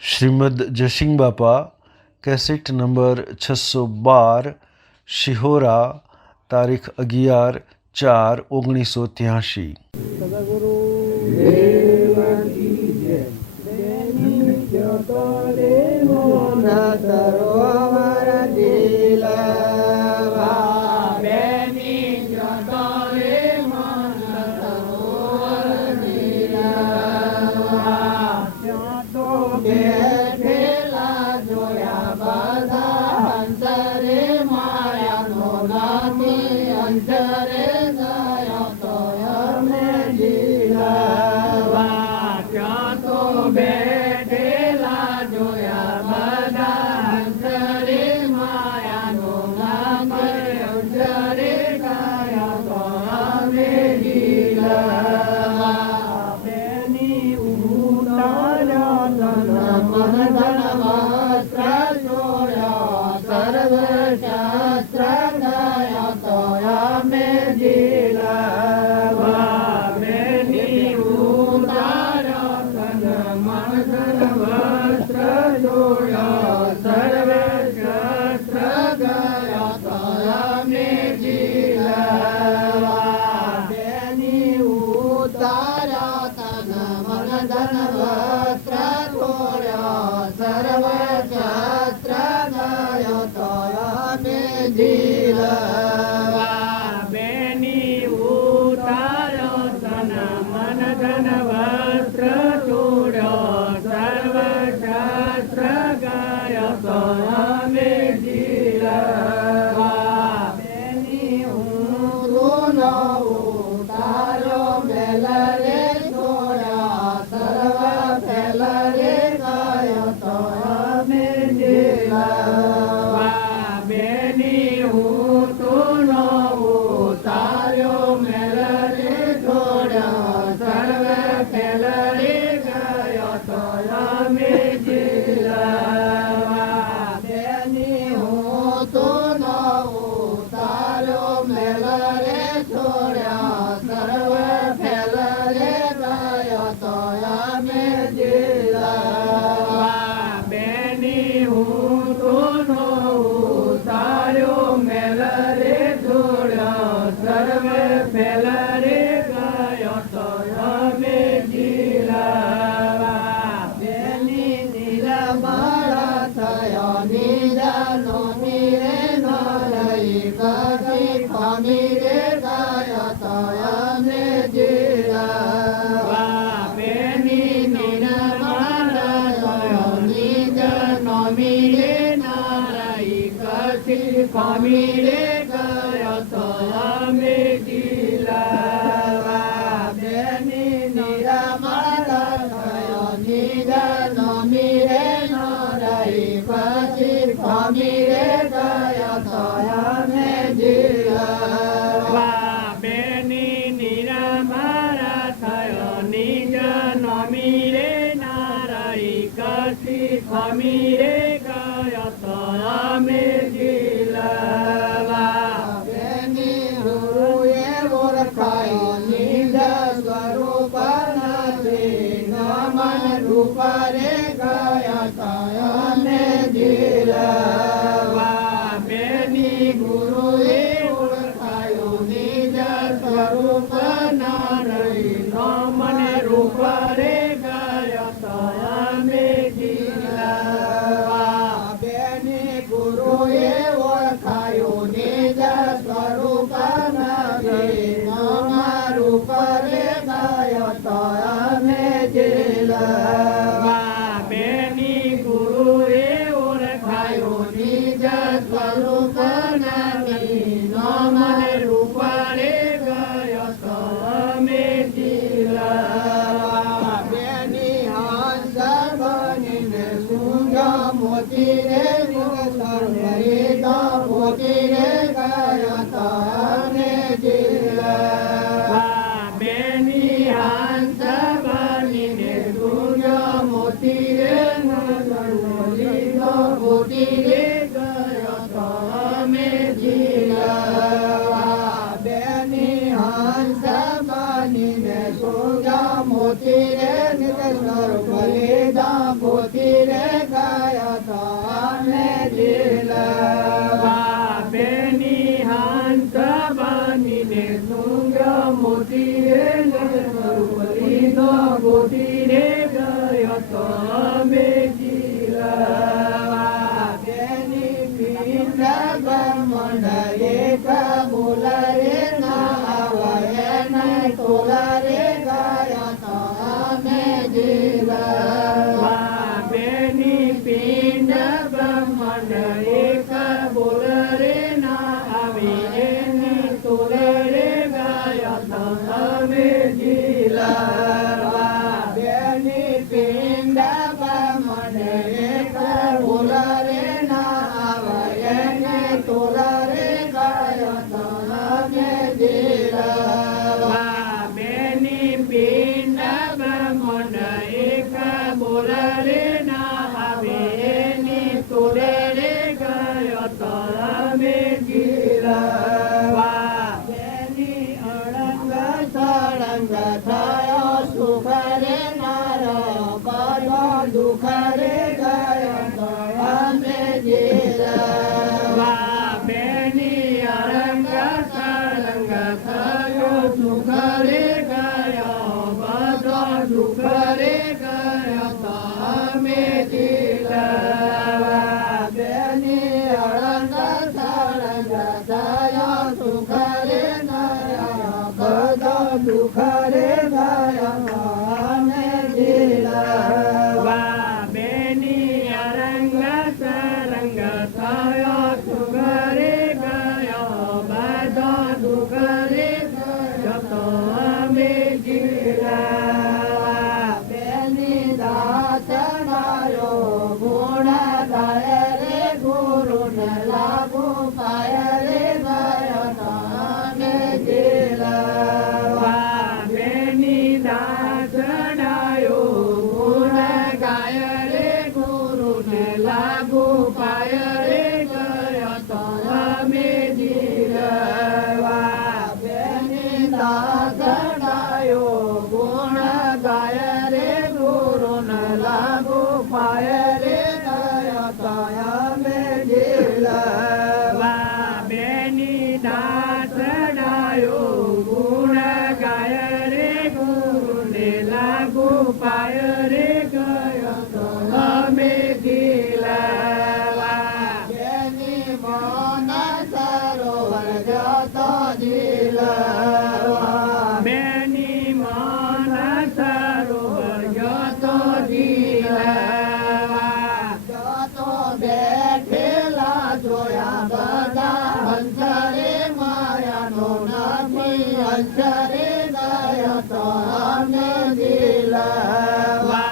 શ્રીમદ જસિંગ બાપા cassette number 612 Shihora તારીખ 11/4/1983। મોતી રે નિત સ્વરૂપ લે દા મોતી રે બેની હાંત બનીને તુંગ મોતી રે લીધો ગોતી રે ગયો તો અમે જીલા બેની પિંડ બ્રહ્મણ એક બોલ રે નાવાય નહીં તોલ રે ગયો તો અમે જીલા બેની પિંડ બ્રહ્મણ એક બોલ રે ના આવે એને તોલ રે ગયો તો અમે જીલા બેની પિંડ બ્રહ્મણ એક બોલ રે ના આવે એને તોલ રે ગયો તો અમે જીલા બેની પિંડ બ્રહ્મણ એક બોલ રે ના આવે એની તોલ રે ગયો તો અમે જીલા બેની અળંગ સળંગ થયો સુખ રે મારો બધો દુઃખ રે ગયો તો અમે જીલા બેની અળંગ સળંગ થયો સુખ રે ગયો બધો દુઃખ રે ગયો તો અમે જીલા બેની અળંગ સળંગ થયો સુખ રે ગયો બધો દુઃખ રે ગયો તો અમે જીલા બેની અરંગ સરંગ થયો સુખ રે ગયો બધો દુઃખ રે ગયો તો અમે જીલા બેની દાસ ડાયો ગુણ ગાય રે ગુરુ ને લાગુ પાય રે ગયો તો અમે જીલા બેની દાસ ડાયો ગુણ ગાય રે ગુરુ ને લાગુ પાય રે ગયો તો અમે જીલા બેની દાસ ડાયો ગુણ ગાય રે ગુરુ ને લાગુ પાય રે ગયો તો અમે જીલા બેની દાસ ડાયો ગુણ ગાય રે ગુરુ ને લાગુ પાય રે ગયો તો અમે જીલા બેની મન સરોવર જતો જીલા બેની મન સરોવર જતો જીલા જતો બેઠેલા જોયા બધા હંસરે માયાનો નથી હંસરે ગયો તો અમે જીલા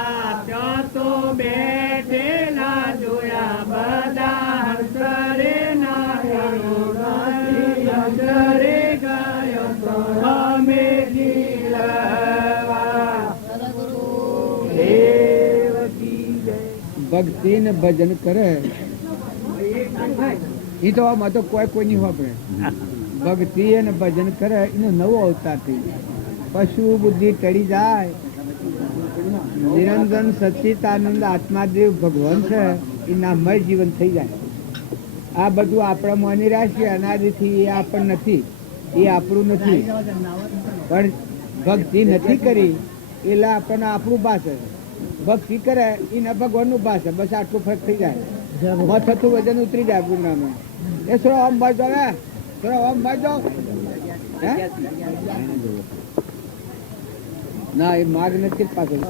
જતો બેઠેલા જોયા બધા હંસરે નાયાનો નથી હંસરે ગયો તો અમે જીલા દેવ કી જય ભક્તિ ને ભજન કરે એ તો આમાં તો કોઈ નહીં વાપરે ભક્તિ અને ભજન કરે એનો નવો અવતાર થઈ જાય પશુ બુદ્ધિ ટળી જાય નિરંજન સચ્ચિદાનંદ આત્માદેવ ભગવાન છે એ નામમય જીવન થઈ જાય આ બધું આપણા માની રાશિ અનાદિથી એ આપણ નથી એ આપણું નથી પણ ભક્તિ નથી કરી એટલે આપણને આપણું ભાષે ભક્તિ કરે એના ભગવાનનું ભાષે બસ આટલું ફરક થઈ જાય થતું વજન ઉતરી જાય પૂર્ણામાં એ થોડો આમ બાજુ હવે થોડો આમ બાજુ ના એ માર્ગ નથી પાછળ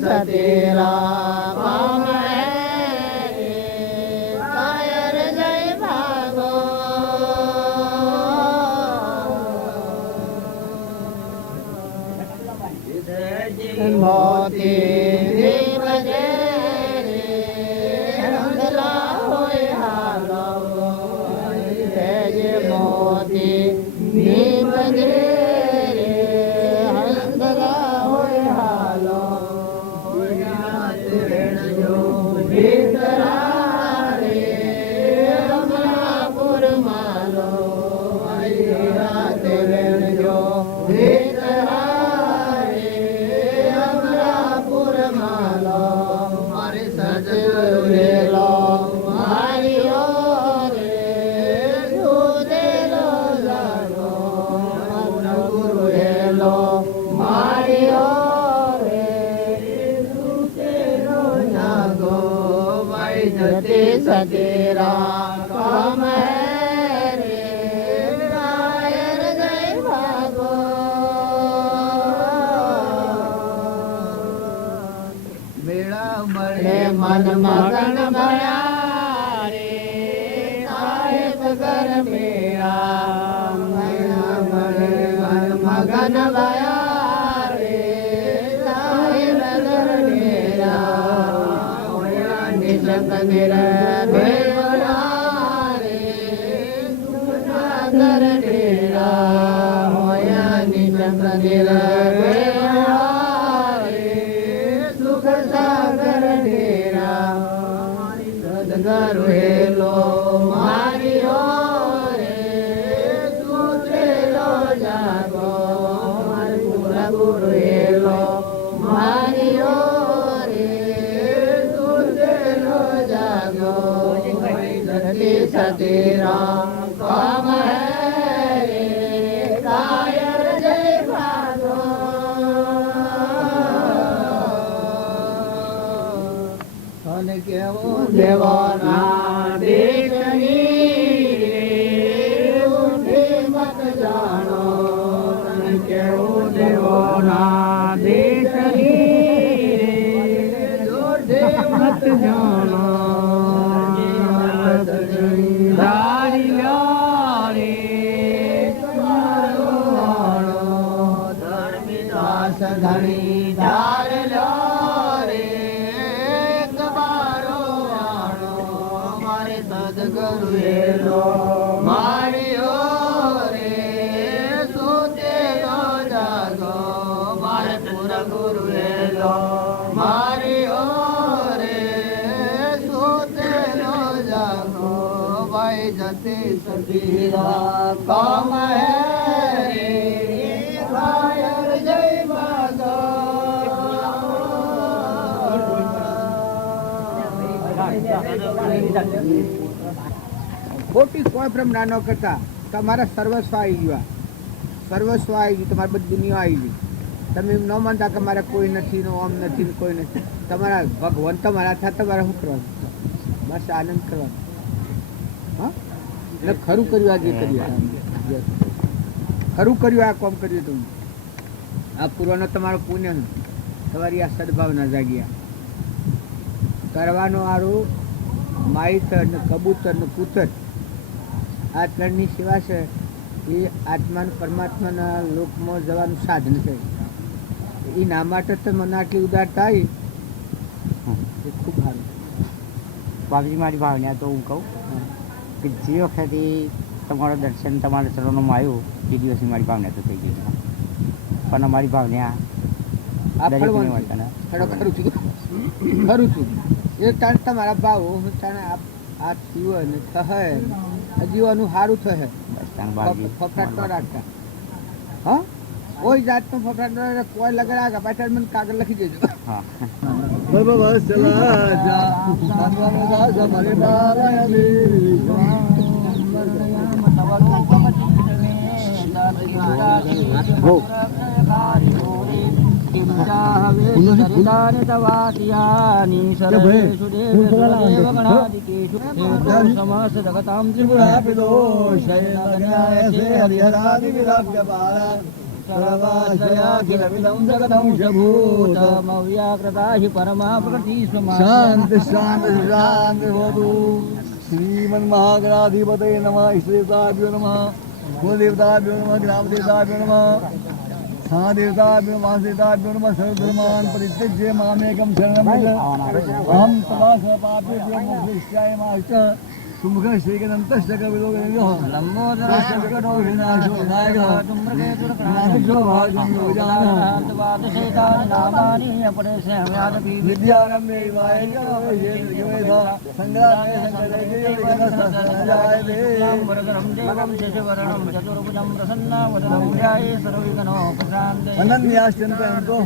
સતેરા કામ હે રે કાયર જય ભાગો મોતી દેવ જય રે હંગલા હોય હાલો જય મોતી દેવ જય રે હંગલા હોય હાલો વેણજો ભીતરા રે અમરાપુર માલો રાત વેણજો ભીતરા સજરેલો મારિયો રે સુદેલો જાગો ગુરુ હેલો મારિયો રે સુદેલો જાગો ભાઈ જતે સતેરા કામ રે કાયર જય ભાગો મેળા મળે મન મગન ભયા રે સાહેબ ઘર મેળા મેળા મળે મન મગન ભયા રે સાહેબ ઘર મેળા નિશંક નિર્ભેળા રે સુખસાગર ડેરા હોયા નિશંક નિર્ભેળા રે સુખસાગર ડેરા સદગરુ હેલો મારિયો રે સુતેલો જાગો ગુરુ હેલો મારિયો રે સુતેલો જાગો જતી સતેરા કામ હે રે કાયર જય ભાગો અને કેવો દેવાના દેશની રે ઊંધી મત જાણો અને કેવો દેવાના દેશની રે ઊંધી મત જાણો ધારી લ્યો રે તમારો વાળો ધર્મીદાસ ધણી ધાર લ્યો રે સદગરુ હેલો મારિયો રે સુતેલો જાગો મારે પૂરા ગુરુ હેલો મારિયો રે સુતેલો જાગો ભાઈ જતે સતીરા કામ હે રે કાયર જય ભાગો ખોટી કોઈ ભ્રમ ના કરતા તમારા સર્વસ્વ આવી ગયા સર્વસ્વ આવી ગયું તમારી બધી દુનિયા આવી ગઈ તમે એમ ન માનતા કે મારે કોઈ નથી ને ઓમ નથી ને કોઈ નથી તમારા ભગવાન તમારા થયા તમારે શું કરવાનું બસ આનંદ કરવાનો હા એટલે ખરું કર્યું આ જે કર્યું ખરું કર્યું આ કોમ કર્યું તમે આ પૂર્વનો તમારો પુણ્ય તમારી આ સદભાવના જાગ્યા કરવાનો આરું માઈતર ને કબૂતર ને કૂતર આ ત્રણની સેવા છે એ આત્મા પરમાત્માના લોકમાં જવાનું સાધન છે એના માટે તો મને આટલી ઉદારતા આવી એ ખૂબ સારું બાપજી મારી ભાવના તો હું કહું કે જે વખતે તમારું દર્શન તમારા ચરણોમાં આવ્યું એ દિવસની મારી ભાવના તો થઈ ગઈ પણ અમારી ભાવના ખરું છું ખરું છું એ તાણ તમારા ભાવ હું તાણે આ જીવન થહે જીવવાનું સારું થશે ફફડાટ ન રાખતા હા કોઈ જાતનો ફફડાટ ન રાખે કોઈ લગાડા પાછળ મને કાગળ લખી દેજો सर्वाश्रयाखिलमिदं जगदंशभूतमव्याकृता हि परमा प्रकृतिस्वमा शांति शांति शांति भवतु। श्रीमन्महागणाधिपतये नमः। इष्टदेवताभ्यो नमः। कुलदेवताभ्यो नमः। ग्रामदेवताभ्यो नमः। देवताभ्यो वासदेवताभ्यो नमः। सर्वधर्मान् परित्यज्य मामेकं शरणं व्रज। अहं तथा सर्वपापेभ्यो मोक्षयिष्यामि मा च। सुमुख श्रीगणन्तश्च कविलोकयो लम्बोदरश्च विकटो विनाशो विनायकः तुमृगेतुरक्रान्तो भाग्यं योजानः वादशेतानि नामानि अपरेशयादपि विद्यारम्भे वायकः संग्रामे संग्रहे वरदरं देवं शशिवर्णं चतुर्भुजं प्रसन्नावदनं ध्याये सर्वविघ्नोपशान्ते अनन्याश्चिन्तयन्तो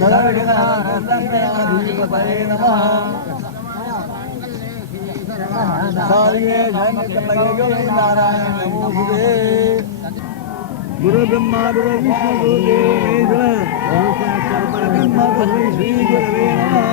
सर्वविघ्नाधिपतये नमः। नारायण नमोस्तुते। गुरु ब्रह्मा गुरु विष्णु गुरु देवेश्वर परब्रह्म तस्मै श्री गुरवे नमः।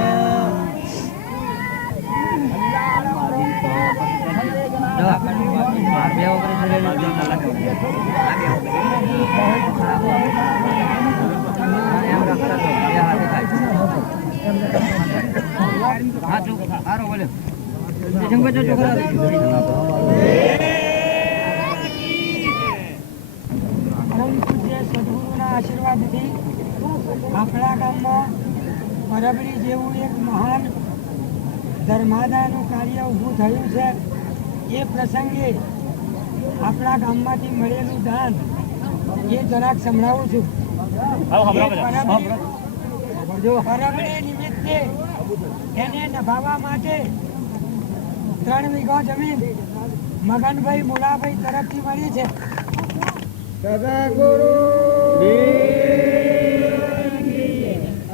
સદગુરુના આશીર્વાદથી આપણા ગામમાં પરબડી જેવું એક મહાન ધર્માદાનું કાર્ય ઊભું થયું છે. એ પ્રસંગે આપણા ગામમાંથી મળેલું દાન એ જરાક સંભળાવું છું. પરબડી નિમિત્તે એને નભાવવા માટે 3 વીઘા જમીન મગનભાઈ મુલાભાઈ તરફથી મળી છે. સદગુરુ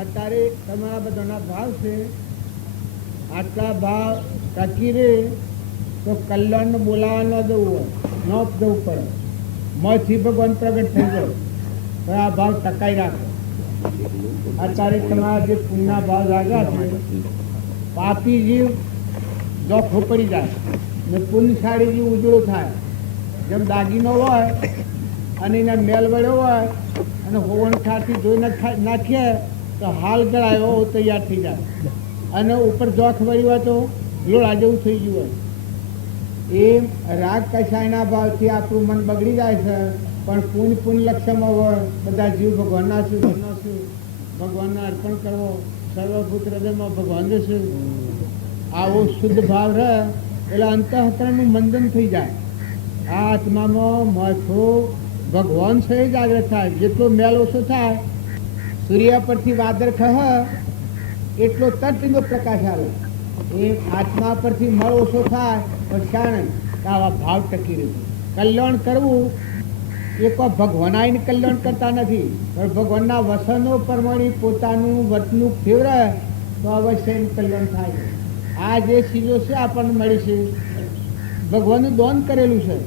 અત્યારે તમારા બધાના ભાવ છે. આટલા ભાવ ટકી રહે તો કલ્યાણ બોલાવા ન દેવું હોય, ન દેવું પડે. મથી ભગવાન પ્રગટ થઈ જાય તો આ ભાવ ટકાઈ રાખો. અત્યારે તમારા જે પુણ્યના ભાવ જાગ્યા છે, પાપી જીવ જોખો પડી જાય ને પુણ્યશાળી જીવ ઉજળો થાય. જેમ દાગીનો હોય અને એને મેલ વળ્યો હોય અને હોવણ ખાથી ધોઈ નાખીએ તો હાલ ગળાયો તૈયાર થઈ જાય, અને ઉપર જોખ વળી હોય તો લોળા જેવું થઈ ગયું હોય. એમ રાગ કશાયના ભાવથી આપણું મન બગડી જાય છે. પણ પુણ્ય લક્ષ્યમાં હોય બધા જીવ ભગવાનના શું ભગવાનને અર્પણ કરવો, સર્વભૂત હૃદયમાં ભગવાન છે. આવો શુદ્ધ ભાવ રહે એટલે અંતઃકરણનું મંદન થઈ જાય. આ આત્મામાં માથો ભગવાન સહી જાગૃત થાય. જેટલો મેલ ઓછો થાય, સૂર્ય પરથી વાદળ ખહ એટલો તટનો પ્રકાશ આવે. એ આત્મા પરથી મળ ઓછો થાય પણ શાણે આવા ભાવ ટકી રહે. કલ્યાણ કરવું એ કોઈ ભગવાન આવીને કલ્યાણ કરતા નથી, પણ ભગવાનના વસનો પ્રમાણે પોતાનું વર્તનું ફેવરે તો અવશ્ય કલ્યાણ થાય. આ જે ચીજો છે આપણને મળી છે, ભગવાનનું દાન કરેલું છે.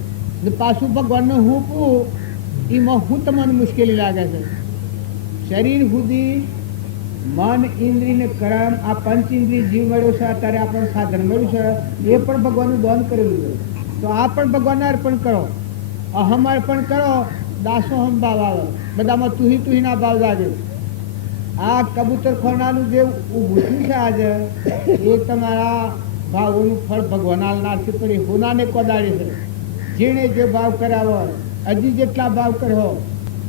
ને પાછું ભગવાનને હું પૂ એમાં હું તમને મુશ્કેલી લાગે છે. શરીર સુધી મન ઇન્દ્રિય ને કર્મ આ પંચ ઇન્દ્રિય જીવ મળ્યો છે. અત્યારે આપણને સાધન મળ્યું છે, એ પણ ભગવાનનું દાન કરેલું છે. તો આ પણ ભગવાનને અર્પણ કરો. અહમ અર્પણ કરો, દાસો હમ ભાવ આવે. બધામાં તુહીના ભાવ જાગે. આ કબૂતર ખોરનાનું જે ઊભું થયું છે આજે, એ તમારા ભાવોનું ફળ ભગવાન આલનારથી પડી હોનાને કોદાડે છે. જેણે જે ભાવ કર્યા હોય, હજી જેટલા ભાવ કર્યો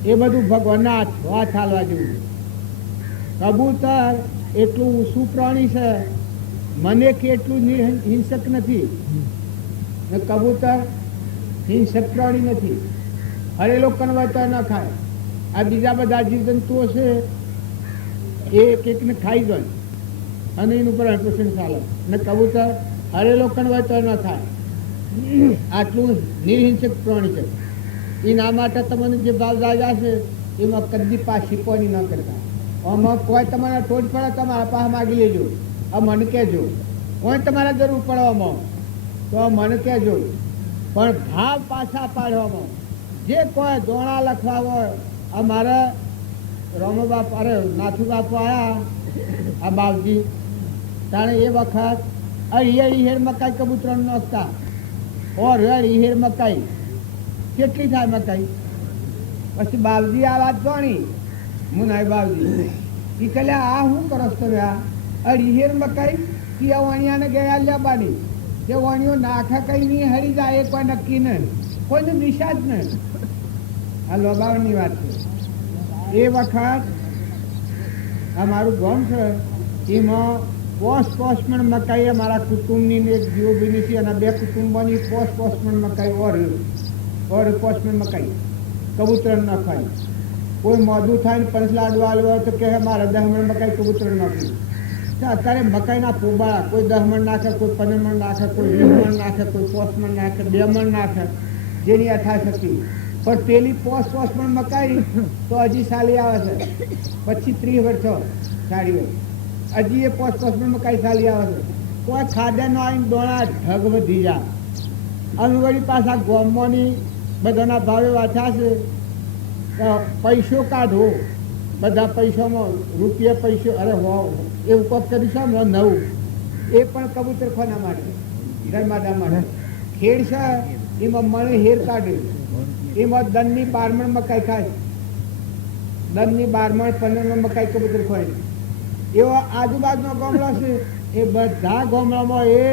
એ બધું ભગવાનના હાથ હાલવા જેવું. કબૂતર એટલું ઊંચું પ્રાણી છે, મને કે એટલું હિંસક નથી. ને કબૂતર હિંસક પ્રાણી નથી. હરેલો કનવાતા ન ખાય. આ બીજા બધા જીવજંતુઓ છે એ એકને ખાઈ જાય અને એનું પર પોષણ ચાલે. ને કબૂતર હરેલો કનવાતા ન ખાય. આટલું નિર્હિંસક પ્રાણી છે. એના માટે તમને જે ભાવ જાગ્યા છે એમાં કદી પાછી કોની ન કરતા. આમાં કોઈ તમારે ટોચ પડે તમારા પાસે માગી લેજો, આ મને કહેજો. કોઈ તમારે જરૂર પડવામાં તો મને કહેજો. પણ ભાવ પાછા પાડવામાં જે કોઈ દોણા લખવા હોય. અમારા રોમો બાપ અરે નાથુ બાપુ આવ્યા આ બાપજી તાણે એ વખત ઈહેર મકાઈ કબૂતર નોખતા. ઓર ઈહેર મકાઈ કેટલી થાય મકાઈ? પછી બાવજી આ વાત જાણી હું નહીં બાવજી ઈ કલે આ હું કરસ તમે આ અડીહેર મકાઈ કે વાણિયાને ગયા લેવાની જે વાણીઓ નાખા કઈ નહીં હરી જાય એ કોઈ નક્કી નહીં કોઈની દિશા જ નહીં આ લોબાવની વાત છે એ વખત આ મારું ગામ છે એમાં પોસ્ટમણ મકાઈ મારા કુટુંબની ને એક જીવોબીની છે અને 2 કુટુંબોની પોસ્ટમણ મકાઈ ઓર પોસ્ટમણ મકાઈ કબૂતર નાખવાની કોઈ મોઢું થાય ને પંચલાડુ આલવો હોય તો કહે મારે 10 મણ મકાઈ કબૂતર નાખી અત્યારે મકાઈના પોબાળા કોઈ 10 મણ નાખે કોઈ 15 મણ નાખે કોઈ 20 મણ નાખે કોઈ 5 મણ નાખે 2 મણ નાખે જેની યથાશક્તિ પણ પેલી પોસ્ટમણ મકાઈ તો હજી સાલી આવે છે પછી 30 વર્ષો સાડી હોય હજી એ પોસ્ટમણ મકાઈ સાલી આવે છે કોઈ ખાદ્યનો આવીને દોણા ઢગ વધી જાય અને વળી પાછા ગોમોની બધાના ભાવે વાંચ્યા છે પૈસો કાઢો બધા પૈસામાં રૂપિયા પૈસો અરે હો એવું કોક કરીશું નવું એ પણ કબૂતર ખાના માટે ધર્માદા માટે ખેડ છે એમાં મને હેર કાઢે એમાં દનની 12 મણ મકાઈ ખાય દનની 12 મણ 15 મણ મકાઈ કબૂતર ખાય એવો આજુબાજુનો ગામડો છે એ બધા ગામડામાં એ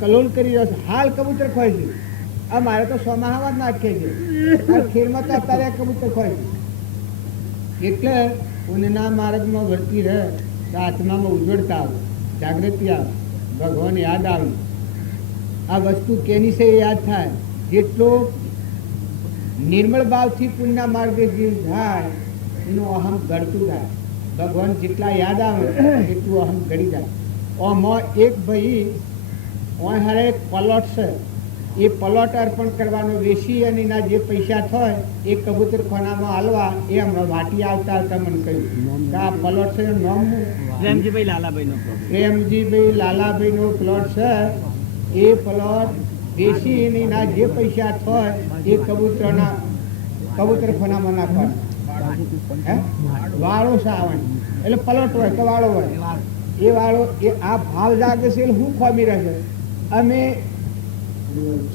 કલોલ કરી રહ્યો છે હાલ કબૂતર ખાય છે અમારે તો સોમાહામાં જ નાખે છે ખેડમાં તો અત્યારે કબૂતર ખાય છે એટલે ઊનના માર્ગમાં વર્તી રહે તો આત્મામાં ઉજળતા આવે જાગૃતિ આવે ભગવાન યાદ આવે આ વસ્તુ કેની છે યાદ થાય જેટલો નિર્મળ ભાવથી પુણ્યના માર્ગે જે જાય એનું અહમ ઘડતું જાય ભગવાન જેટલા યાદ આવે એટલું અહમ ઘડી જાય આમાં એક ભાઈ હારે એક પલોટ છે એ પલોટ અર્પણ કરવાનો વેસી અને એના જે પૈસા થાય એ કબૂતર ખાનામાં હાલવા એ હમણાં વાટી આવતા આવતા મને કહ્યું કે આ પલોટ છે એનું નામ પ્રેમજીભાઈ લાલાભાઈનો પ્રેમજીભાઈ લાલાભાઈનો પ્લોટ છે એ પ્લોટ વેસી અને એના જે પૈસા થાય એ કબૂતર ખાનામાં નાખવાના વાળો છે આવવાની એટલે પલોટ હોય તો વાળો હોય એ વાળો એ આ ભાવ જાગે છે એટલે હું ખોમી રહેશે અમે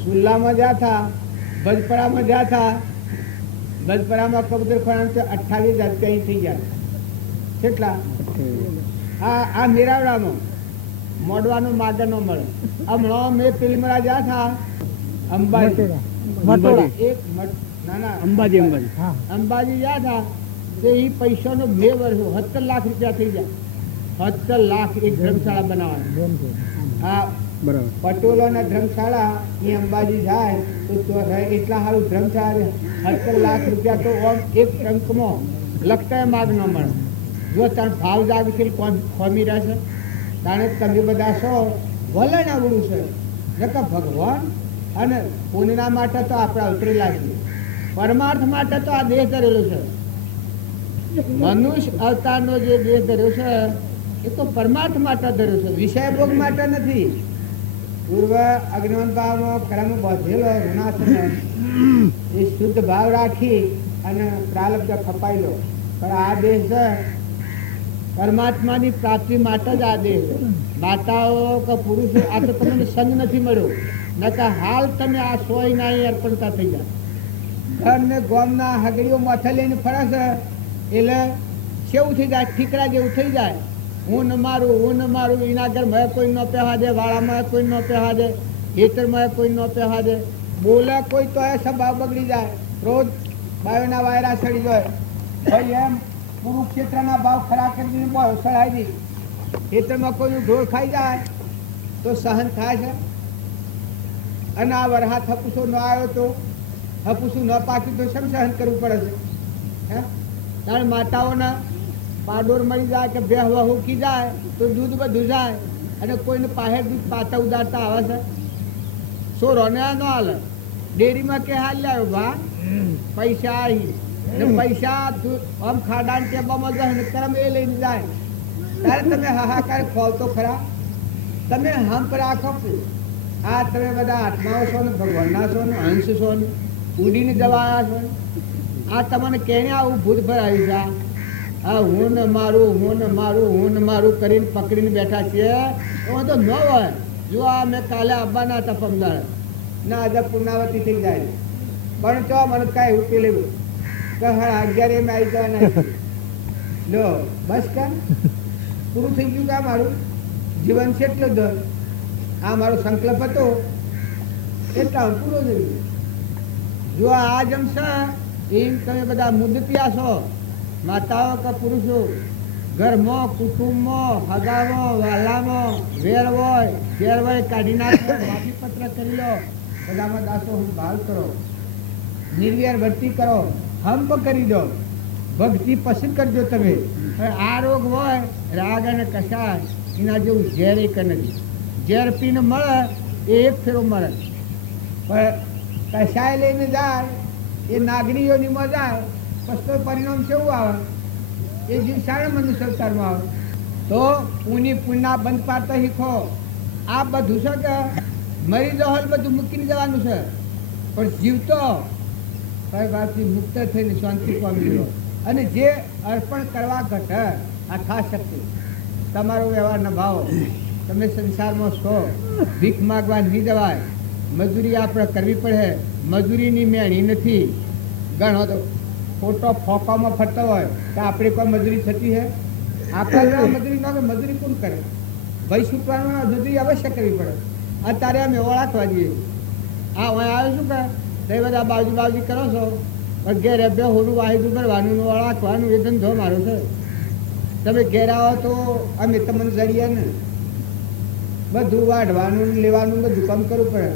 સુલ્લામાં ગયા હતા ભજપરામાં ગયા હતા ભજપરામાં કબૂતર ખાના તો 28,000 ત્યાં થઈ ગયા કેટલા આ મેરાવડામાં મોડવાનો માગર ન મળે હમણાં મેં પિલમરા ગયા હતા અંબાજી એક ના અંબાજી ગયા હતા તો એ પૈસાનો 2 વર્ષ 70 લાખ રૂપિયા થઈ જાય 70 લાખ એક ધર્મશાળા બનાવવાની હા બરાબર પટોલોના ધર્મશાળા એ અંબાજી જાય તો એટલા સારું ધર્મશાળા 70 લાખ રૂપિયા તો એક ટંકમાં લખતા માગ ન મળે જો તાર ભાવ જાગથી ખોમી રહેશે તાણે તમે બધા છો વલણ આવડું છે નકર ભગવાન અને પુણ્યના માટે તો આપણે ઉતરેલા છીએ પરમાર્થ માટે તો આ દેહ ધરેલો છે મનુષ્ય અવતારનો જે દેહ ધર્યો છે એ તો પરમાર્થ માટે ધર્યો છે વિષય ભોગ માટે નથી પૂર્વ અગ્નિવંત ભાવમાં ક્રમ બાંધેલો ઋણાસન એ શુદ્ધ ભાવ રાખી અને પ્રાલબ્ધ ખપાઈ લો પણ આ દેહ છે પરમાત્માની પ્રાપ્તિ માટે જ આ દેહ છે માતાઓ કે પુરુષો આ તો તમને સંગ નથી મળ્યો નકર હાલ તમે આ સોય ના અર્પણતા થઈ જાય ઘર ને ગોમના હગડીઓ માથે લઈને ફરે છે એટલે કેવું થઈ જાય ઠીકરા જેવું થઈ જાય હું ન મારું એના ઘરમાં કોઈ ન પહેવા દે વાળામાં કોઈ ન પહેવા દે ખેતરમાં કોઈ ન પહેવા દે બોલે કોઈ તો એ સ્વભાવ બગડી જાય રોજ બાયોના વાયરા સડી જાય ભાઈ એમ કુરુક્ષેત્રના ભાવ ખરા કરીને સડાઈ દી ખેતરમાં કોઈ ઢોળ ખાઈ જાય તો સહન થાય છે અને આ વરહાદ હપુસો ન આવ્યો તો હપુસું ન પાક્યું તો શેમ સહન કરવું પડે છે હે કારણ માતાઓના પાડોર મળી જાય કે બે હવા હુકી જાય તો દૂધ બધું જાય અને કોઈને પાસે દૂધ પાતા ઉદારતા આવે છે સો રોને ન હાલે ડેરીમાં કે હાલ લાવ્યો ભા પૈસા આવી ને પૈસા આમ ખાડા ને ટેબામાં જાય ને કરમ એ લઈને જાય ત્યારે તમે હાહાકાર ખોલ તો ખરા તમે હંપ રાખો આ તમે બધા આત્માઓ છો ને ભગવાનના છો ને હંસ છો ને ઉડીને જવાયા છો ને આ તમને કેને આવું ભૂત ભરાયું છે હા હું ને મારું કરીને પકડીને બેઠા છીએ એમાં તો ન હોય જો આ મેં કાલે આવવાના હતા પમદાર ના આજે પૂર્ણાવતી થઈ જાય પણ ચો મને કાંઈ એવું પેલું કે 11:30 માં આવી જવાના છીએ. લો બસ કા પૂરું થઈ ગયું. કા મારું જીવન છે એટલો જ આ મારો સંકલ્પ હતો એટલા પૂરો થઈ ગયો. જો આ જમશે એમ તમે બધા મુદતિયા છો, માતાઓ કે પુરુષો, ઘરમાં કુટુંબમાં હગામાં વાલામાં વેર હોય ઘેર હોય કાઢી નાખો, માફી પત્ર કરી લો, બધામાં દાસો ભાવ કરો, નિર્વેર ભક્તિ કરો, હંપ કરી દો, ભક્તિ પસંદ કરજો. તમે આ રોગ હોય રાગ અને કસાય એના જેવું ઝેર એક નથી. ઝેર પીને મળે એ એક ફેરો મળે, પણ કસાય લઈને જાય એ નાગણીઓનીમાં જાય પછી પરિણામ કેવું આવે એ જીવ સારા મનુષ્ય અવતારમાં આવે. તો પુણ્યના બંધ પાડતા શીખો. આ બધું છે કે મરી જહોલ બધું મૂકીને જવાનું છે, પણ જીવતો કઈ વાતથી મુક્ત થઈને શાંતિ પામી લો. અને જે અર્પણ કરવા ઘટે આ ખાસ શક્તિ તમારો વ્યવહાર નભાવો. તમે સંસારમાં છો, ભીખ માગવા નહીં જવાય, મજૂરી આપણે કરવી પડે. મજૂરીની મેણી નથી. ઘણો તો ખોટો ફોકામાં ફરતો હોય તો આપણે કોઈ મજૂરી થતી હે? આપણે મજૂરી ન કે મજૂરી કોણ કરે? ભાઈ છૂટવાનું મજૂરી અવશ્ય કરવી પડે. અત્યારે અમે ઓળખવા જઈએ. આ હું આવ્યો છું કે તે બધા બાજુ કરો છો, પણ ઘેર બે હોલું વાહિદું કરવાનું ઓળખવાનું એ ધંધો મારો છે. તમે ઘેર આવો તો અમે તમને જડીએ ને બધું વાઢવાનું લેવાનું બધું કામ કરવું પડે.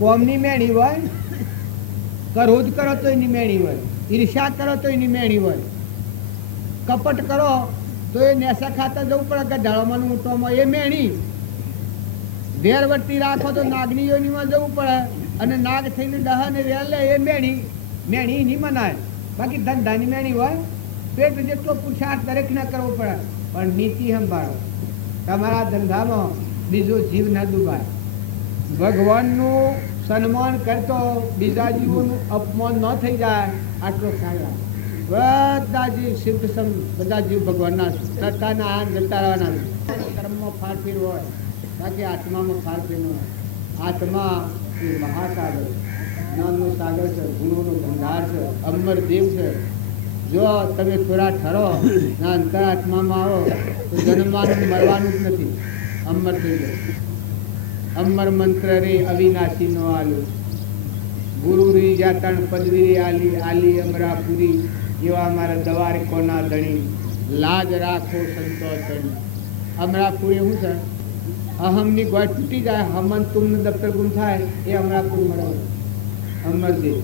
કોમની મેણી હોય, ક્રોધ કરો તો એની મેણી હોય, ઈર્ષા કરો તો એની મેણી હોય, કપટ કરો તો એ નેસા ખાતા જવું પડે કે ઢાળામાં ઊંટોમાં એ મેણી. વેરવર્તી રાખો તો નાગણીઓનીમાં જવું પડે, અને નાગ થઈને ડહાને વેર લે એ મેણી. મેણી નહીં મનાય. બાકી ધંધાની મેણી હોય પેટ જેટલો પુરુષાર્થ દરેકને કરવો પડે, પણ નીતિ સંભાળો. તમારા ધંધામાં બીજો જીવ ન ડૂબાય. ભગવાનનું સન્માન કરતો બીજા જીવોનું અપમાન ન થઈ જાય આટલો ખ્યાલ રાખો. બધા જીવ સિદ્ધ બધા જીવ ભગવાનના સત્તાના આ જતા રહેવાના. કર્મમાં ફારફીર હોય, બાકી આત્મામાં ફારફીર ન હોય. આત્મા એ મહાસાગર, જ્ઞાનનો સાગર છે, ગુણોનો ભંડાર છે, અમર દેવ છે. જો તમે થોડા ઠરો ના અંતરાત્મામાં આવો તો જન્મવાનું મરવાનું જ નથી, અમર થઈ જાય. અમર મંત્ર રે અવિનાશી નો આલો, ગુરુ રી જાતણ પદવી આલી આલી અમરાપુરી, એવા અમારા દવારે કોના ધણી, લાજ રાખો સંતોષ. અમરાપુરી શું છે? અહમની ગોળ તૂટી જાય, હમન તુમને દફતર ગુમ થાય એ અમરાપુર મળે. અમરદેવ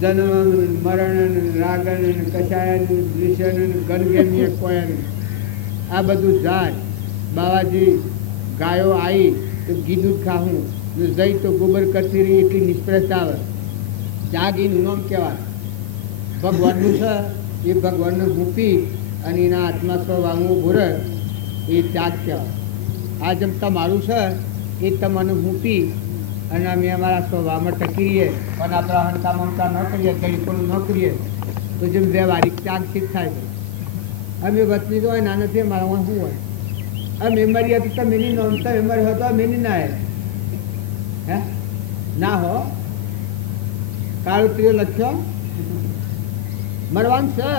જન્મ મરણ રાગન કષાયન વિષયન ગણગેમીય કોયન આ બધું જાય. બાવાજી ગાયો આવી તો ઘી દૂધ ખાવું, જઈ તો ગોબર કરતી રહી એટલી નિષ્ફળતા આવે. જાગીનું નામ કહેવાય. ભગવાનનું છે એ ભગવાનને મૂકી અને એના હાથમાં સ્વ વાંગવું ભૂરે એ ત્યાગ કહેવાય. આ જેમ તમારું છે એ તમને મૂકી અને અમે અમારા સ્વભાવમાં ટકી રહીએ, પણ આપણા હંતા મમતા ન કરીએ, ટેલિફોન ન કરીએ તો જેમ વ્યવહારિક ત્યાગ સિદ્ધ થાય છે. અમે વતની તો હોય ના નથી, અમારામાં શું હોય? અમે મરી હતી તમે નહીં નોંધતા, મરી હતો અમે નહીં ના હે ના હો. કાળુત્રીઓ લખ્યો મરવાનું છે,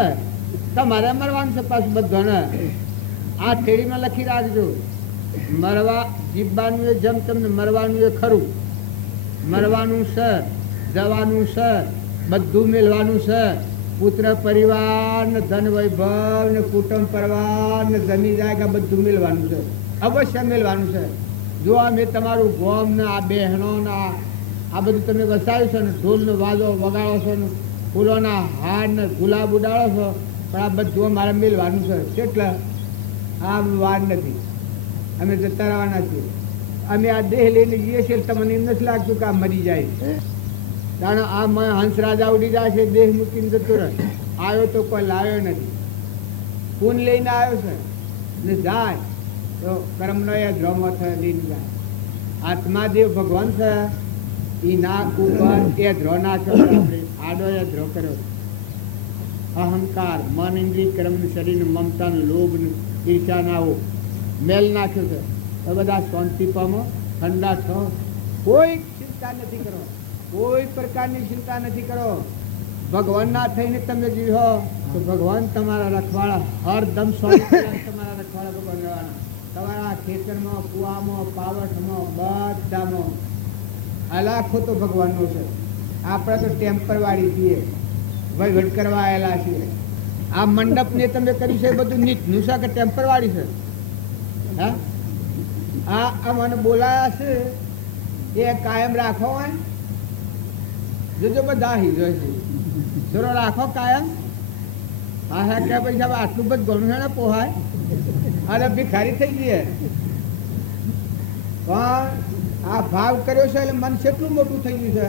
તમારે મરવાનું છે. પાછું બધાને આ થેડીમાં લખી રાખજો. મરવા જીવવાનું એ જેમ તમને મરવાનું એ ખરું. મરવાનું છે, જવાનું છે, બધું મેળવાનું છે. પુત્ર પરિવાર ને ધન વૈભવ ને કુટુંબ પરિવાર ને જમી જાય બધું મેળવાનું છે, અવશ્ય મેળવાનું છે. જો અમે તમારું ગોમ ને આ બહેનો ને આ બધું તમે વસાવ્યું છે ને, ઢોલ ને વાજો વગાડો છો ને, ફૂલોના હાર ને ગુલાબ ઉડાડો છો, પણ આ બધું અમારે મેળવાનું છે. કેટલા આ વાર નથી, અમે જતા રહેવાના છીએ. અમે આ દેહ લઈને જઈએ છીએ, તમને એમ નથી લાગતું કે આ મરી જાય. કારણ આ હંસ રાજા ઉડી જાય છે, દેહ મૂકીને જતો રહે. આવ્યો તો કોઈ લાવ્યો નથી, ખૂન લઈને આવ્યો છે ને જાય તો કર્મનો એ ધ્રોમો લઈને જાય. આત્માદેવ ભગવાન છે એ નાક ઉપર એ ધ્રો નાખ્યો, આપણે આડો એ ધ્રો કર્યો. અહંકાર મન ઇન્દ્રિય કર્મ શરીર મમતા લોભ ઈર્ષા ના આવો મેલ નાખ્યો છે. તો બધા શાંતિ પામો, ઠંડા છો, કોઈ ચિંતા નથી કરો, કોઈ પ્રકારની ચિંતા નથી કરો. ભગવાનના થઈને તમે જીવો તો ભગવાન તમારા રખવાળા હરદમ તમારા રખવાળા ભગવાન રહેવાના. તમારા ખેતરમાં, કુવામાં, પાવઠમાં, બધામાં અલાખો તો ભગવાનનો છે. આપણે તો ટેમ્પરવાળી છીએ, વહીવટ કરવા આવેલા છીએ. આ મંડપને તમે કર્યું છે એ બધું નીચનું છે કે ટેમ્પરવાળી છે? હા, આ મને બોલાયા છે એ કાયમ રાખો હોય જોજો બધા હીરો છે ચલો રાખો કાયમ. હા હા કે પૈસા આટલું બધું ઘણું છે ને પોહાય અને ભિખારી થઈ જઈએ. પણ આ ભાવ કર્યો છે એટલે મન કેટલું મોટું થઈ ગયું છે.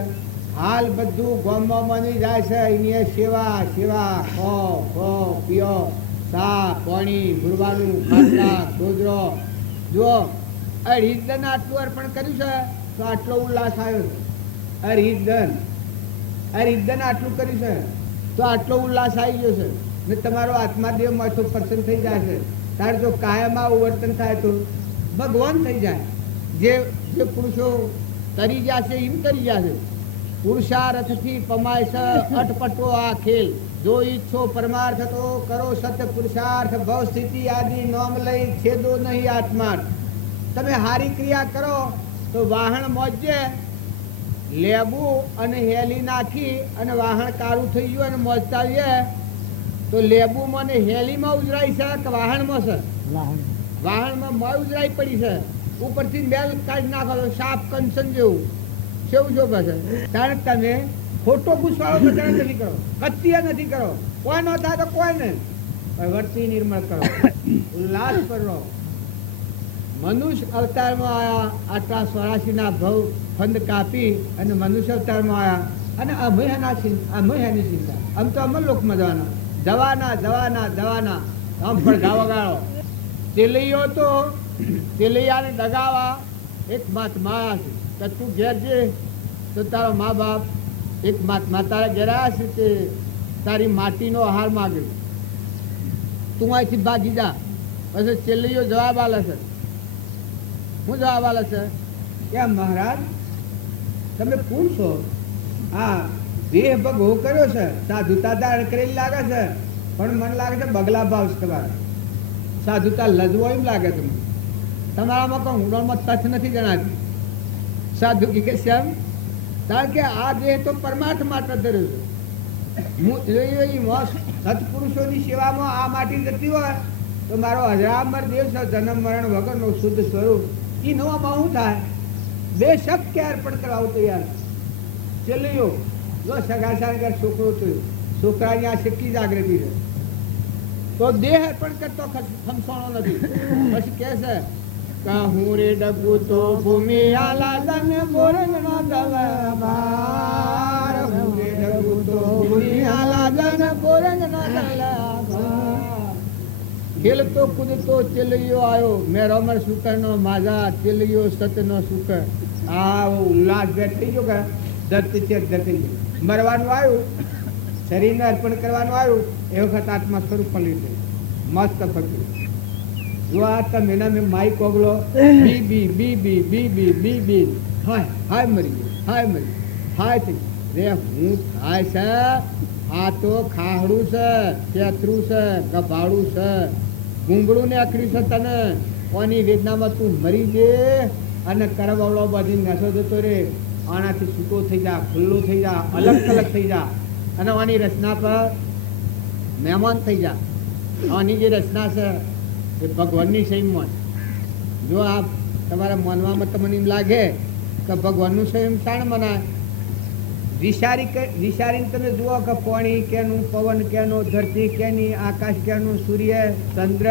હાલ બધું ગામમાં બની જાય છે. એની સેવા સેવા ખો ખો પીઓ સા પાણી ભૂરવાનું ખાટલા ગોદરો જુઓ. હરિદન આટલું અર્પણ કર્યું છે તો આટલો ઉલ્લાસ આવ્યો છે. હરિદન આટલું કર્યું છે તો આટલો ઉલ્લાસ આવી ગયો છે ને તમારો આત્માદેવ માથો પ્રસન્ન થઈ જાય છે. તારે જો કાયમ આવું વર્તન થાય તો ભગવાન થઈ જાય. જે પુરુષો તરી જશે એમ તરી જશે. પુરુષાર્થથી પમાય છે અટપટો આ ખેલ. જો ઈચ્છો પરમાર્થ તો કરો સત્ય પુરુષાર્થ. ભવ સ્થિતિ આદિ નોમ લઈ છેદો નહીં આત્માર્થ. તમે હારી ક્રિયા કરો તો વાહન મોજે લેબુ અને હેલી નાખી અને વાહન કાળું થઈ ગયું અને મોજતા તો લેબુમાં ને હેલીમાં ઉજરાઈ છે કે વાહનમાં છે? વાહનમાં મોય ઉજરાઈ પડી છે. ઉપરથી મેલ કાઢી નાખો તો સાપ કંચન જેવું કેવું જો છે. કારણ તમે ખોટો ગુસ્સાળો બચાવ નથી કરો, કત્ય નથી કરો. કોઈ ન થાય તો કોઈ ને વર્તી નિર્મળ કરો, ઉલ્લાસ કરો. મનુષ્ય અવતારમાં આવ્યા, આટલા 84 ભવ ફંદ કાપી અને મનુષ્ય અવતારમાં આવ્યા અને અમહ્યાની ચિંતા. આમ તો અમર લોકમાં જવાના જવાના જવાના જવાના આમ પણ ગાવા ગાળો. તેલૈયો તો તેલૈયાને ડગાવા એક મહાત્મા છે. તું ઘેર જે તો તારો મા બાપ એક મહાત્મા તારા ઘેર આવ્યા છે તે તારી માટીનો આહાર માગે. તું અહીંથી ભાગી જા. પછી તેલૈયો જવાબ આલે છે. હું જવાબ આલે છે કે મહારાજ તમે પૂછો હા દેહ ભગવો કર્યો છે, સાધુતા ધારણ કરેલી લાગે છે, પણ મને લાગે છે બગલા ભાવ છે તમારા. સાધુતા લજવો એમ લાગે છે. તમારામાં કોઈ ઊંડાણમાં તથ નથી જણાતી. સાધુ કે શ્યામ કારણ કે આ દેહ તો પરમાર્થ માટે ધર્યો છે. સત્પુરુષોની સેવામાં આ માટી જતી હોય તો મારો અજરામર દેવ છે જન્મ મરણ વગરનો શુદ્ધ સ્વરૂપ એ નવામાં શું થાય? બેશક કે અર્પણ કરવા તૈયાર ચલ્યો. જો સગા સાગર છોકરો થયો, છોકરાની આ કેટલી જાગૃતિ છે તો દેહ અર્પણ કરતો ખમસોણો નથી. પછી કે છે હું રે ડગુ તો ભૂમિ આલાદન બોરંગ નો દલબાર. હું રે ડગુ તો ભૂમિ આલાદન બોરંગ નો દલબાર. ખેલતો કૂદતો ચેલૈયો આવ્યો, મેં રમર શુકર નો માજા ચેલૈયો સતનો શુકર. આ ઉલ્લાસ ભેટ થઈ ગયો કે ધરતી છે ધરતી મરવાનું આવ્યું, શરીરને અર્પણ કરવાનું આવ્યું એ વખત આત્મા સ્વરૂપ પડી ગયું. મસ્ત ફક્ર જો આ તમે મેં માઇક ઓગલો બી બી બી બી બી બી બી બી હાય હાય મરી ગયો, હાય મરી હાય થઈ રે હું થાય છે. આ તો ખાહડું છે, ચેતરું છે, ગભાડું છે, ગુંગળું ને અકડી છે. તને કોની વેદનામાં તું મરી જે અને કરવડો બધી નશો જતો રે. આનાથી છૂટો થઈ જા, ખુલ્લો થઈ જા, અલગ અલગ થઈ જા અને આની રચના પર મહેમાન થઈ જા. આની જે રચના છે એ ભગવાનની સંયમ. જો આ તમારા માનવામાં તમને એમ લાગે કે ભગવાનનું સંયમ શાણ મનાય, વિચારીને તમે જુઓ કે પાણી કેનું, પવન કેનો, ધરતી કેની, આકાશ કેનું, સૂર્ય ચંદ્ર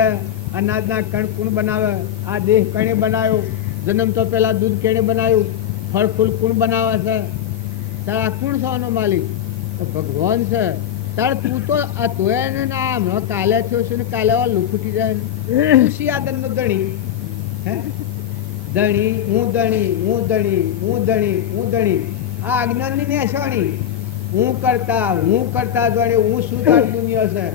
અનાજના કણ કોણ બનાવે, આ દેહ કણે બનાવ્યો, જન્મ તો પહેલા દૂધ કેણે બનાવ્યું, ફળ ફૂલ કોણ બનાવે છે, તારા કોણ છો આનો માલિક? તો ભગવાન છે. તાર તું તો આ તોય ના હમણાં કાલે થયો છે ને કાલે લુખૂટી જાય. ખુશી આદરનો ધણી હે ધણી હું ધણી હું ધણી હું ધણી હું ધણી. આ અજ્ઞાનની નેસવાણી હું કરતા જોડે હું શું તારી દુનિયા છે.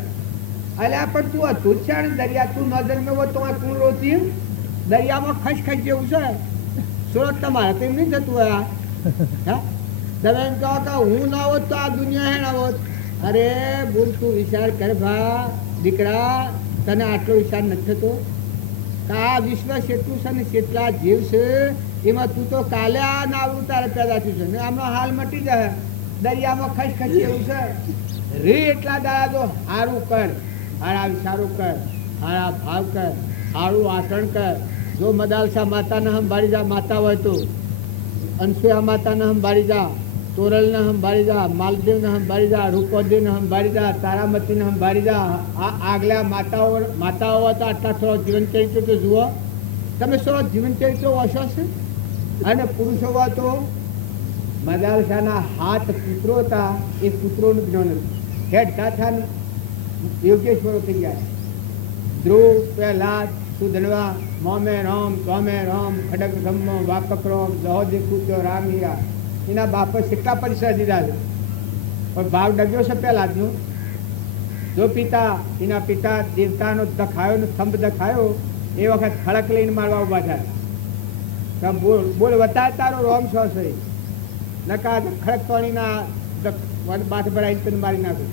અલ્યા પણ તું હતું જ છે દરિયા તું ન જન્મ્યો તો આ તું રોતી દરિયામાં ખસ જેવું છે. સુરત તમારે તો એમ નહીં થતું હોય. હા તમે એમ કહો કે હું ના હોત તો આ દુનિયા હે ના હોત અરે બોલ તું વિચાર કર ભા દીકરા, તને આટલો વિચાર નથી થતો? આ વિશ્વ કેટલું છે ને કેટલા જીવ છે, એમાં તું તો કાલે આ નાવડું તારે પેદા થયું છે ને આમાં હાલ મટી જાય. દરિયામાં ખસખસી એવું છે. રી એટલા દાડા તો સારું કર, સારા વિચારો કર, સારા ભાવ કર, સારું આચરણ કર. જો મદાલસા માતાને સંભાળી જા, માતા હોય તો અનસુયા માતાને સંભાળી જા, તોરલને સંભાળી જા, માલદેવને સંભાળી જા, રૂપોદેવને સંભાળી જા, તારામતીને સંભાળી જા. આ આગલા માતાઓ હોય તો આટલા સરસ જીવન ચરિત્ર તો જુઓ તમે. સરસ જીવન ચરિત્ર વાંચો છે. અને પુરુષો હોય તો મદાલસાના 7 પુત્રો હતા, એ પુત્રોનું જ્ઞાન હતું. હેડ ગાથા યોગેશ્વરો થઈ ગયા. ધ્રુવ, પ્રહલાદ, સુધનવા, મોમે રામ, તોમે રામ, ખડગ બ્રહ્મ, વાકક રામ, દહોદે કૂત્યો રામ હીરા. એના બાપે કેટલા પરિસર દીધા છે, પણ ભાવ ડગ્યો છે પ્રહલાદનો. જો પિતા એના પિતા દેવતાનો દખાયો ને સ્તંભ દખાયો, એ વખત ખડક લઈને મારવા ઉભા થાય. બોલ વતા તારો રોમ છો છે, નકા ખડક પાણીના બાથ ભરાઈને તને મારી નાખું.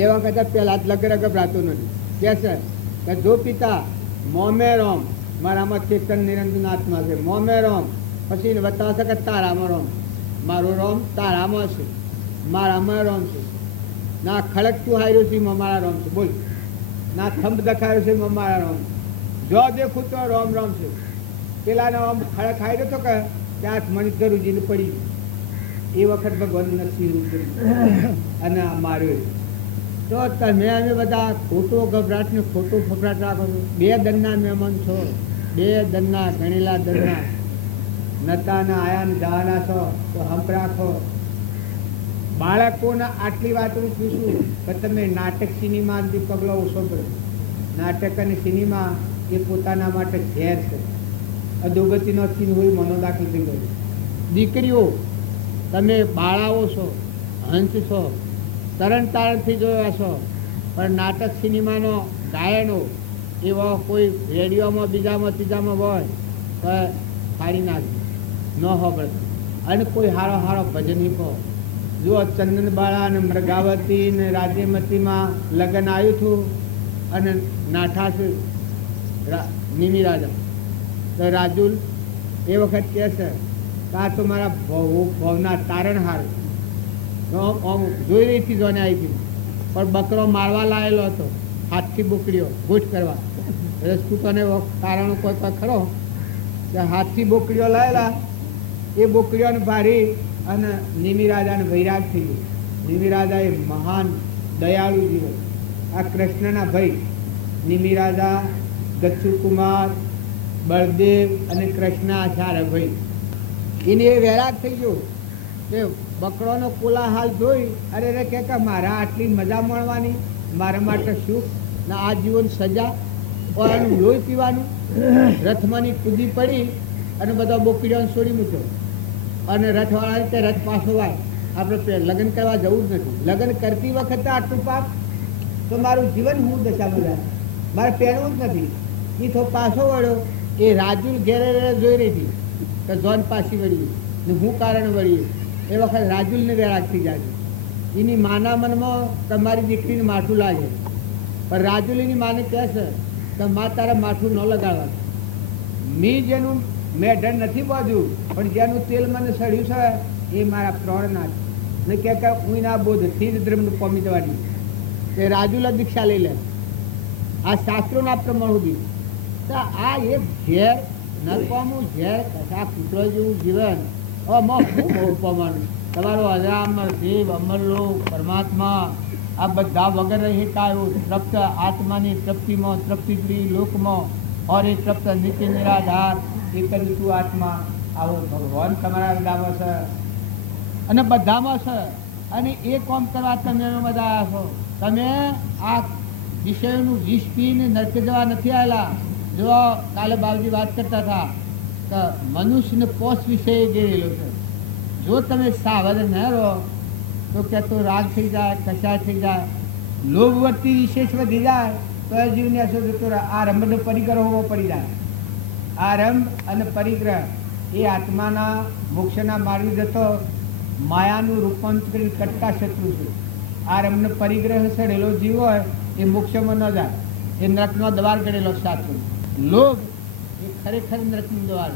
એ વખતે પ્રહલાદ લગર ગભરાતો નથી. કે છે કે જો પિતા મોમે રોમ, મારામાં ચેતન નિરંજન આત્મા છે, મોમે રોમ, પછી બતાવશે કે તારામાં રોમ, મારો રોમ તારામાં છે, મારામાં રોમ છે. ના ખડક તું હાર્યો છે મારા રોમ છે, બોલ. ના થંભ દખાયો છે મારા રોમ. જો દેખું તો રોમ રોમ છે. પેલાનો આમ ખડક હાર્યો તો કે ત્યાં મણી ગરુજીને પડી. એ વખત ભગવાન નરસિંહ રૂપ અને માર્યો. તો તમે અમે બધા ખોટો ગભરાટ ને ખોટો ફફડાટ રાખો છો. 2 દનના મહેમાન છો, 2 દનના ગણેલા દનના નતાના આયા ને જવાના છો, તો હંપ રાખો. બાળકોના આટલી વાત હું પૂછું કે તમે નાટક સિનેમાથી પગલો ઓછો પડે. નાટક અને સિનેમા એ પોતાના માટે ઝેર છે. અધોગતિનો ચિહ્ન હોય મનોદાખલ થઈ ગયો. દીકરીઓ તમે બાળાઓ છો, હંસ છો, તરણ તારણથી જોયા છો, પણ નાટક સિનેમાનો ગાયનો એવો કોઈ રેડિયોમાં બીજામાં ત્રીજામાં હોય તો ફાડી નાખે ન હોબળે. અને કોઈ હારો હારો ભજન કહો. જો ચંદનબાળા અને મૃગાવતી ને રાજ્યમતીમાં લગ્ન આવ્યું હતું અને નાઠા છે નિમિ રાજા, તો રાજુલ એ વખત કહે છે કે આ તો મારા ભવના તારણહાર જોઈ રહી હતી, જોને આવી હતી, પણ બકરો મારવા લાયેલો હતો, હાથથી બોકડીઓ ગોઠ કરવા. રજપૂતોને તારણો કોઈ કોઈ ખરો કે હાથથી બોકડીઓ લાયેલા. એ બોકડીઓને ભારી અને નિમિ રાજાને વૈરાગ થઈ ગયો. નિમિ રાજા એ મહાન દયાળુ જીવન. આ કૃષ્ણના ભાઈ નિમિ રાજા, ગચ્છુકુમાર, બળદેવ અને કૃષ્ણ આ 4 ભાઈ. એને એ વૈરાગ થઈ ગયો કે બકરોનો કોલાહાલ જોઈ અરે રે કે મારા આટલી મજા માણવાની, મારા માટે સુખ ને આ જીવન સજા, ઓનું લોહી પીવાનું. રથમાંની કૂદી પડી અને બધા બોકડીઓને છોડી મૂક્યો. અને રથવાળા રીતે રથ પાછો વાય. આપણે લગ્ન કરવા જવું જ નથી. લગ્ન કરતી વખતે આટલું પાપ તો મારું જીવન હું દશામાં જાય, મારે પહેરવું જ નથી. એ તો પાછો વળ્યો. એ રાજુલ ઘેરે જોઈ રહી હતી કે જોન પાછી વળી ને હું કારણ વળી. એ વખત રાજુલને વૈરાગ થઈ જાય છે. એની માના મનમાં તમારી દીકરીને માઠું લાગે, પણ રાજુલ એની માને કહે છે કે મા તારા માઠું ન લગાડવાનું. મેં જેનું મેઢન નથી બાંધ્યું પણ જેનું તેલ મને સડ્યું છે એ મારા પ્રાણના છે ને કે હું એના બોધથી જ ધર્મને પામી જવાની. તે રાજુલ દીક્ષા લઈ લે આ શાસ્ત્રોના પ્રમાણ સુધી. તો આ એક ઝેર નરપામું ઝેર આ કૂતરો જેવું જીવન બહુ પામવાનું. તમારો અજામર દેવ અમરલોક પરમાત્મા આ બધા વગર હિતાયું તૃપ્ત આત્માની તૃપ્તિમાં તૃપ્તિપ્રિય લોકમાં ઓર એ તૃપ્ત નિત્ય નિરાધાર એક જ તું આત્મા. આવો ભગવાન તમારા હૃદયમાં છે અને બધામાં છે. અને એ કામ કરવા તમે બધા આવ્યા છો. તમે આ વિષયોનું વિષ પીને નરકે જવા નથી આવેલા. જો કાલે બાબુજી વાત કરતા હતા કે મનુષ્યને પોષ વિષય ગયેલો છે. જો તમે સાવધ ન રહો તો ક્યાં તો રાગ થઈ જાય, કસાય થઈ જાય, લોભ વર્તી વિશેષ વધી જાય તો એ જીવને અસર જતો રહે. આ રંભનો પરિગ્રહ હોવો પડી જાય. આ રંભ અને પરિગ્રહ એ આત્માના મોક્ષના માર્ગે જતો માયાનું રૂપાંતર કરતા શત્રુ છે. આ રમને પરિગ્રહ સડેલો જીવ હોય એ મોક્ષમાં ન જાય, એ નરકનો દ્વાર ગણેલો સાચો. લોભ એ ખરેખર નરકનું દ્વાર.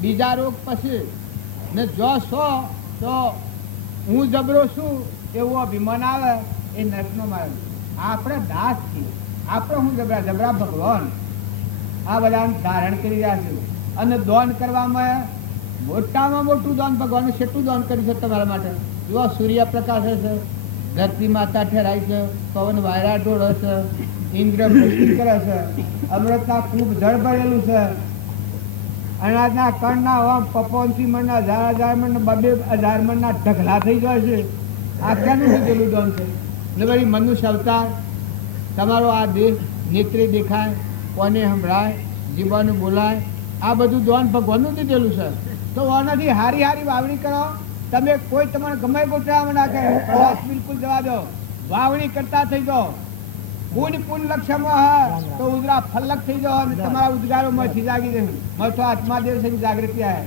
બીજા રોગ પછી ને જો તો હું જબરો છું એવું અભિમાન આવે એ નરકનો માર્ગ. આપણે દાસ છીએ, આપણે હું જબરા ભગવાન આ બધાને ધારણ કરી રહ્યા છે. અને દાન કરવામાં મોટામાં મોટું દાન ભગવાને કેટલું દાન કર્યું છે તમારા માટે. જુઓ, સૂર્યપ્રકાશ છે, ધરતી માતા ઠેરાય છે, પવન વાયરા ઢોળે છે, ઇન્દ્ર વૃષ્ટિ કરે છે, અમૃતના ખૂબ જળ ભરેલું છે, અનાજના કણના ઓમ 55 મણના 1000 મણના 2000 મણના ઢગલા થઈ જાય છે. આ ક્યાંનું લીધેલું દાન છે? ને ભાઈ મનુષ્ય અવતાર, તમારો આ દેહ નેત્રે દેખાય, કોને સંભળાય, જીવવાનું બોલાય, આ બધું દાન ભગવાનનું દીધેલું છે. તો આનાથી હારી વાવણી કરો. તમે કોઈ તમારે ગમે ગોઠવામાં નાખે, પ્રવાસ બિલકુલ જવા દો, વાવણી કરતા થઈ જાઓ. પૂન લક્ષ્યમાં હા તો ઉદરા ફલક થઈ જાઓ અને તમારા ઉદગારોમાંથી જાગી જશે. મથો આત્મા દેવ છે, જાગૃતિ આવે.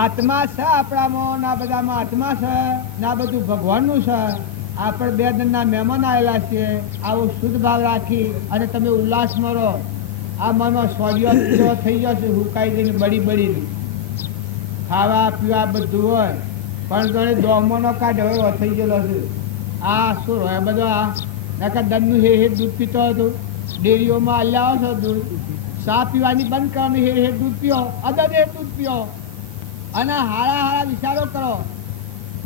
આત્મા છે આપણામાં, ના બધામાં આત્મા છે, ના બધું ભગવાનનું છે. આપણે 2 દિનના મહેમાન આવેલા છીએ. આવો શુદ્ધ ભાવ રાખી અને તમે ઉલ્લાસમાં રહો. આ મનમાં સ્વર્યો થઈ જશે, હુકાઈ જઈને બળી ખાવા પીવા બધું હોય, પણ ઘણી દોમોનો કાઢ હવે થઈ ગયેલો છે. આ શું હોય બધો? આ નકર દનનું હે દૂધ પીતો હતો, ડેરીઓમાં અલ્લાવો છો દૂધ, ચા પીવાની બંધ કરવાની, હે દૂધ પીઓ, અદદ હે દૂધ પીઓ. અને હારા વિચારો કરો.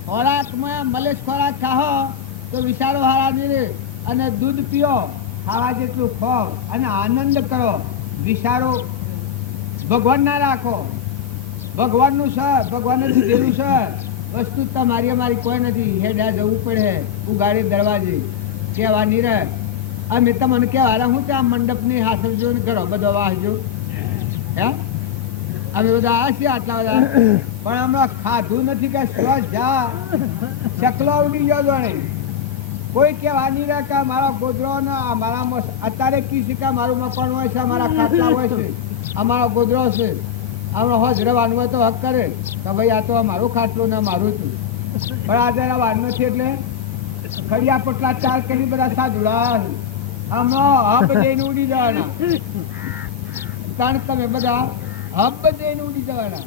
ખોરાકમાં મલેશ ખોરાક ખાઓ તો વિચારો હારા નહીં રહે. અને દૂધ પીઓ, ખાવા જેટલું ખાઓ અને આનંદ કરો. વિચારો ભગવાન ના રાખો. ભગવાનનું છે, ભગવાને દીધેલું છે વસ્તુ. તમારી અમારી કોઈ નથી. હેડા જવું પડે, ઉગાડી દરવાજે કહેવા નહીં રહે. અમે તમને કહેવાના હું ત્યાં મંડપની હાસર જો ને કરો બધો વાસજો. હે અમે બધા આ છીએ આટલા બધા, પણ હમણાં ખાધું નથી કે સ્વ જા ચકલો ઉડી ગયો જાણે. કોઈ કહેવા નહીં રહે કે મારા ગોદરો ને મારા અત્યારે કી છે કે મારું મકાન હોય છે, અમારા ખાટલા હોય છે, અમારો ગોદરો છે, હમણાં હોજ રહેવાનું હોય તો હક કરે કે ભાઈ આ તો મારું ખાટલું ને મારું હતું. પણ આજે રહેવાનું નથી એટલે ખડિયા પટલા 4 કરી બધા સાધુડા હમણાં હબ જઈને ઉડી જવાના. કારણ તમે બધા હબ જઈને ઉડી જવાના,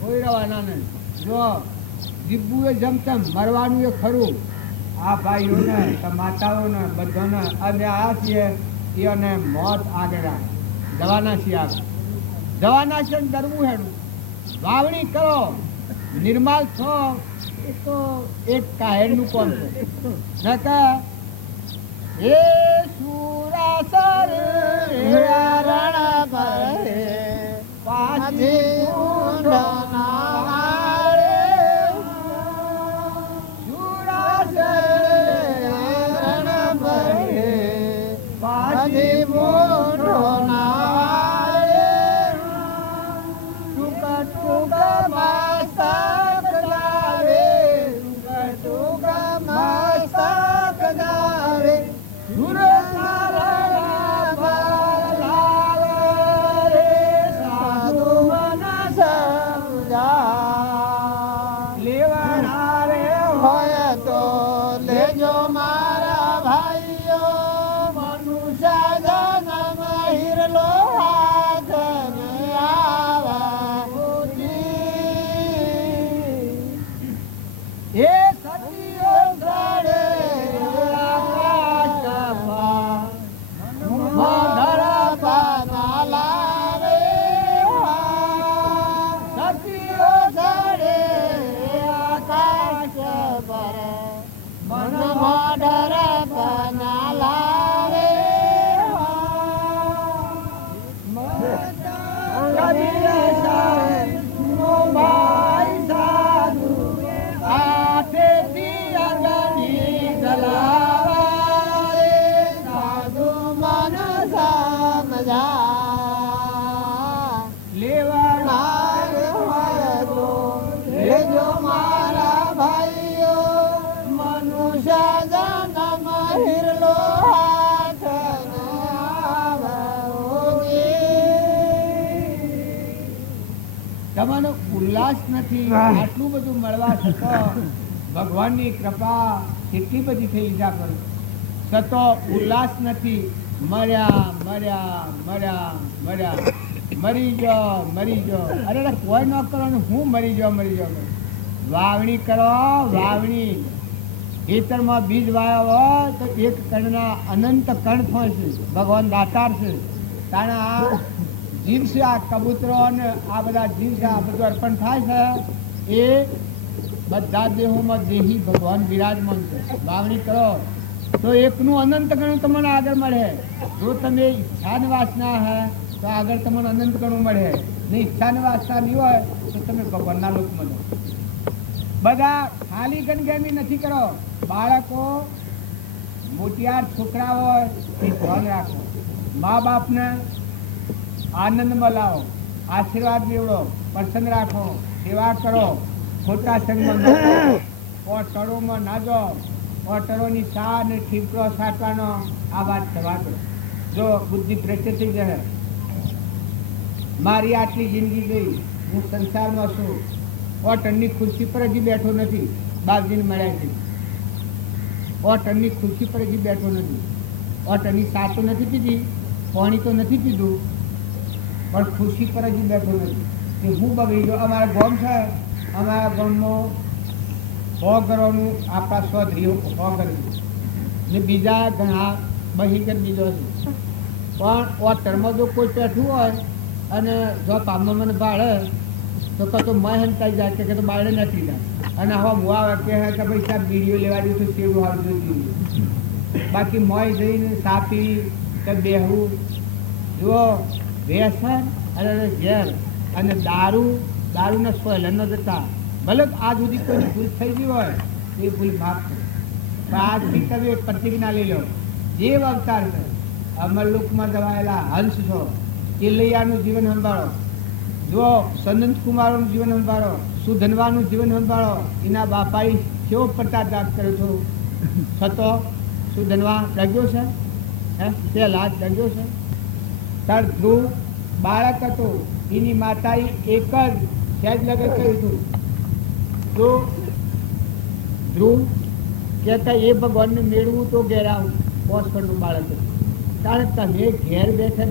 કોઈ રહેવાના નહીં. જો જીવવું એ જમતમ, મરવાનું એ ખરું. આ ભાઈઓને માતાઓને બધાને અને આ છીએ એને મોત આગળ જવાના છીએ. આગળ જવાના છે, ડરવું હેડું. વાવણી કરો, નિર્માલ છો. એ તો એક કાહેરનું કોણ છે કે હે સુરાસર રણ ભરે પાછી તમારો ઉલ્લાસ નથી. આટલું બધું મળવા છતાં ભગવાનની કૃપા કેટલી બધી થઈ ઈજા કરી, છતાં ઉલ્લાસ નથી. મર્યા મર્યા મર્યા મર્યા, મરી જાઓ. અરે કોઈ ન કરવાનું, હું મરી જાઓ. વાવણી કરો, વાવણી. ખેતરમાં બીજ વાવ્યા હોય તો એક કણના અનંત કણ થાય છે. ભગવાન દાતાર છે. તાણા આ જીવ છે, આ કબૂતરો અને આ બધા જીવ છે, આ બધું અર્પણ થાય છે. એ બધા દેહોમાં દેહી ભગવાન વિરાજમાન છે. વાવણી કરો તો એકનું અનંત ગણું તમને આગળ મળે. જો તમે ઈચ્છાની વાસના હે તો આગળ તમને અનંત ગણું મળે. ને ઈચ્છાની વાસના નહીં હોય તો તમે ભગવાનના લોકમાં મળો. બધા ખાલી ગણગેમી નથી કરો. બાળકો મોટિયાર છોકરા હોય એ ધ્યાન રાખો. મા બાપને આનંદમાં લાવો, આશીર્વાદ મેળવો, પ્રસન્ન રાખો, સેવા કરો. ખોટા સંગમાં ન જાઓ, ઓટરોમાં ના જાઓ. ઓટરોની સા અને ઠીકરો સાટવાનો આ વાત થવા દો. જો બુદ્ધિ ભ્રષ્ટ થઈ જાય. મારી આટલી જિંદગી ગઈ, હું સંસારમાં છું. ઓટરની ખુરશી પર હજી બેઠો નથી. બાપજીને મળ્યા છે. ઓટરની ખુરશી પર હજી બેઠો નથી. ઓટરની સા તો નથી પીધી, પાણી તો નથી પીધું, પણ ખુરશી પર હજી બેઠો નથી. કે હું બગડી ગયો. અમારા ગામ છે, અમારા ગામમાં 100 ઘરોનું આપણા સ્વધ્રીઓ 100 ઘર ને બીજા ઘણા બહિર્ગત બીજો છે. પણ ઓટરમાં જો કોઈ બેઠું હોય અને જો પામમાં મને ભાડે તો કતો મય હંતાઈ જાય કે તો બાળે નથી જાય. અને હવે હું આવે કે ભાઈ સાહેબ વિડીયો લેવા દઉં છું કેવું આવતું જોઈએ. બાકી મોય જઈને સાપી કે બેહવું. જુઓ વ્યસન અને ઝેર અને દારૂના સ્વલનો જતા. ભલે આજ સુધી કોઈ ભૂલ થઈ ગઈ હોય એ ભૂલ માફ કરો. પણ આજથી તમે એક પ્રતિજ્ઞા લઈ લો. જે અવતાર છે, અમરલોકમાં જવાયેલા હંસ છો, કેલૈયાનું જીવન સંભાળો. જો સંત કુમારોનું જીવન સંભાળો, સુધનવાનું જીવન સંભાળો. એના બાપાએ કેવો પ્રતાપ કર્યો છો. છતો સુધનવા ડગ્યો છે, પહેલા જ ડગ્યો છે. તાર ધ્રુવ બાળક હતો, એની માતાએ એક જ સહેજ લગ્ન કર્યું હતું. તો ધ્રુવ કહેતા એ ભગવાનને મેળવું તો ઘેર આવું. 5 વર્ષનું બાળક હતું. કારણ તમે ઘેર બેઠા